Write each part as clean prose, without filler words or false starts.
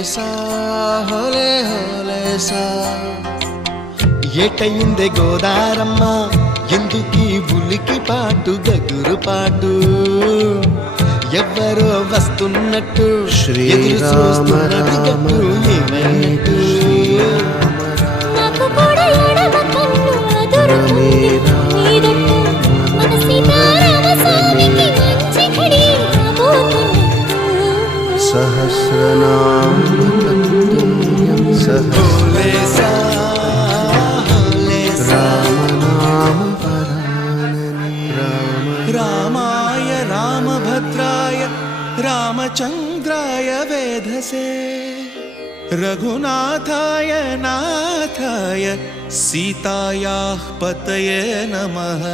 హోలేసా హోలే హోలేసా ఏటయిందే గోదారమ్మ ఎందుకీ ఉలికి పాటు గగురు పాటు ఎవ్వరో వస్తున్నట్టు శ్రీరామ రామ ఏమైనట్టు సహస్రనామ తత్తుల్యం హోలేసా హోలేసా రామనామ పరాననే రామాయ రామభద్రాయ రామచంద్రాయ వేధసే రఘునాథాయ నాథాయ సీతాయాః పతయే నమః.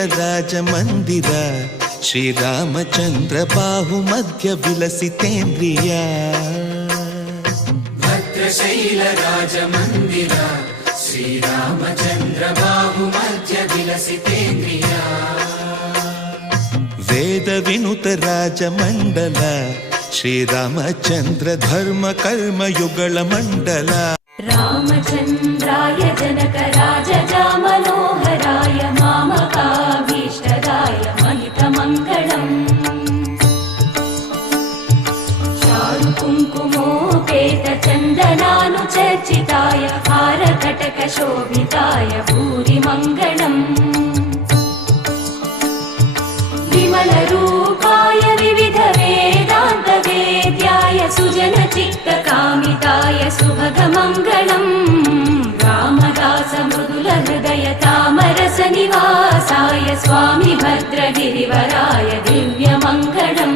భద్రశైలరాజమందిర శ్రీరామచంద్ర బాహుమధ్య విలసితేంద్రియ భద్రశైలరాజమందిర శ్రీరామచంద్ర బాహుమధ్య విలసితేంద్రియ వేద వినుత రాజమండల శ్రీరామచంద్ర ధర్మ కర్మ యుగళ మండల రామచంద్రాయ జనక రాజజా మనోహరాయ మామకాభీష్టదాయ మహితమంగళం చారు కుంకుమోపేత చందనానుచర్చితాయ హారకటక శోభితాయ భూరి మంగళం విమల రూపాయ వివిధ వేదాంత వేద్యాయ సుజన చిత్త కామితాయ శుభగమంగళం రామదాస మృదుల హృదయ తామరస నివాసాయ స్వామి భద్రగిరివరాయ దివ్యమంగళం